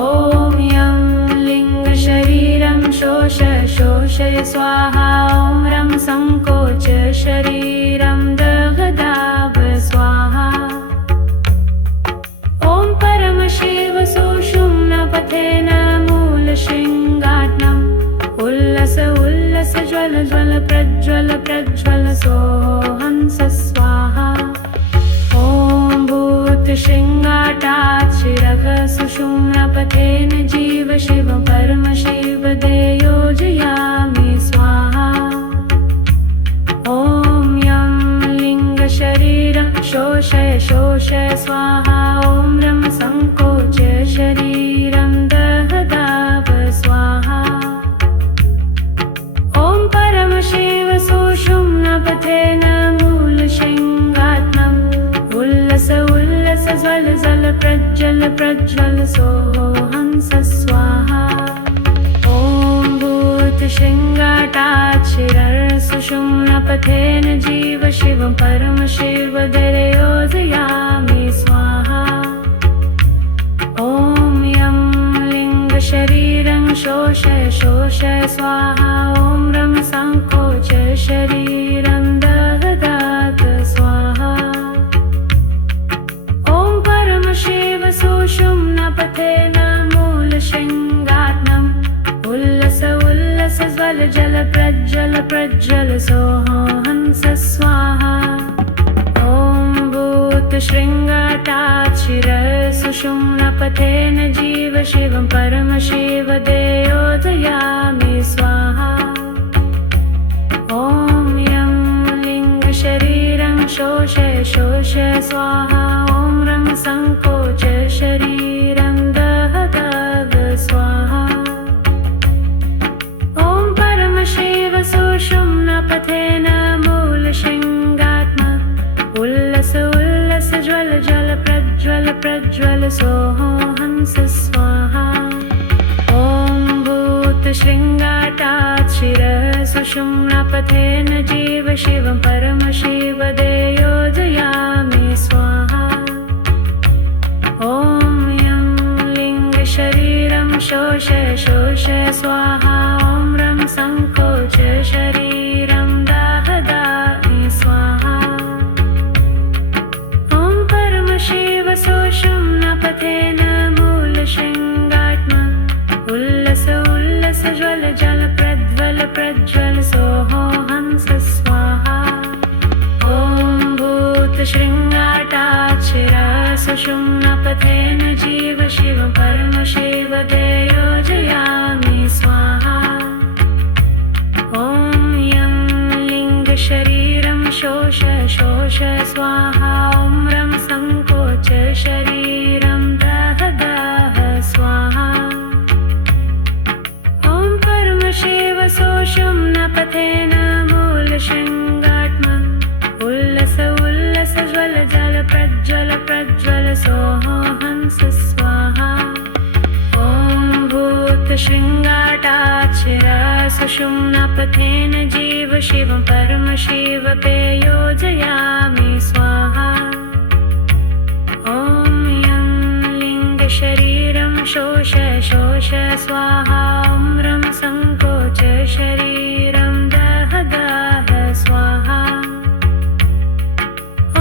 ॐ यं लिङ्गशरीरं शोष शोष स्वाहा। ॐ रं सङ्कोच शरीरं दह दाब स्वाहा। ॐ परमशिव सुषुम्नापथेन मूलशृङ्गात्मन् उल्लस उल्लस ज्वल ज्वल प्रज्वल प्रज्वल सोहो हंस स्वाहा। ॐ भूतशृङ्गाटाचिरः सुषुम्नापथेन जीव शिवं परमशिवपदे योजयामि स्वाहा। ॐ यं लिङ्गशरीरं शोष शोष स्वाहा। ॐ रं सङ्कोच शरीरं दह दाब स्वाहा। ॐ परमशिव सुषुम्नापथेन मूलशृङ्गात्मन् उल्लस उल्लस ज्वल जल प्रज्वल प्रज्वल सोहो हंस स्वाहा। ॐ भूतशृङ्गाटाचिरः पथेन जीव शिवं परमशिवदरे योजयामि स्वाहा। ॐ यं लिङ्गशरीरं शोषय शोषय स्वाहा। ॐ रं सङ्कोचय शरीरं दहदात स्वाहा। ॐ परमशिव सुषुम्नापथेन मूलशृङ्गात्मम् उल्लस उल्लस ज्वल जल प्रज्वल प्रज्वल सोऽहंस स्वाहा। ॐ भूतशृङ्गाटात् शिरसुषुम्नापथेन जीव शिवं परमशिवदे योजयामि स्वाहा। ॐ यं लिङ्गशरीरं शोषय शोषय स्वाहा। ॐ रं सङ्कोचय शरीरं दहदाद स्वाहा। ॐ परमशिव सुषुम्नापथेन मूलशृङ्गात्म उल्लस उल्लस ज्वल जल प्रज्वल प्रज्वल सोऽहंस स्वाहा। ॐ भूतशृङ्गाटात् शिरसुषुम्नापथेन जीव शिवं परमशिवदे योजयामि स्वाहा। ॐ यं लिङ्गशरीरं शोषय शोषय स्वाहा। ॐ रं सङ्कोचय शरीरं दहदामि स्वाहा। ॐ परमशिव सुषुम्नापथेन मूलशृङ्गात्म उल्लस उल्लस ज्वल जल प्रज्वल प्रज्वल सोऽहंस स्वाहा। ॐ भूतशृङ्गाटात् शिरसुषुम्नापथेन जीव शिवं परमशिवदे योजयामि स्वाहा। ॐ यं लिङ्गशरीरं शोषय शोषय स्वाहा। ॐ रं सङ्कोचय शरीरं दहदाह स्वाहा। ॐ परमशिव सुषुम्नापथेन मूलशृङ्गात्म उल्लस उल्लस ज्वल जल प्रज्वल प्रज्वल सोऽहंस स्वाहा। ॐ भूतशृङ्गाटात् शिरसुषुम्नापथेन जीव शिवं परमशिवदे योजयामि स्वाहा। ॐ यं लिङ्गशरीरं शोषय शोषय स्वाहा। ॐ रं सङ्कोचय शरीरं दहदाह स्वाहा।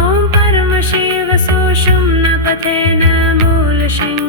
ॐ परमशिव सुषुम्नापथेन मूलशृङ्गात्म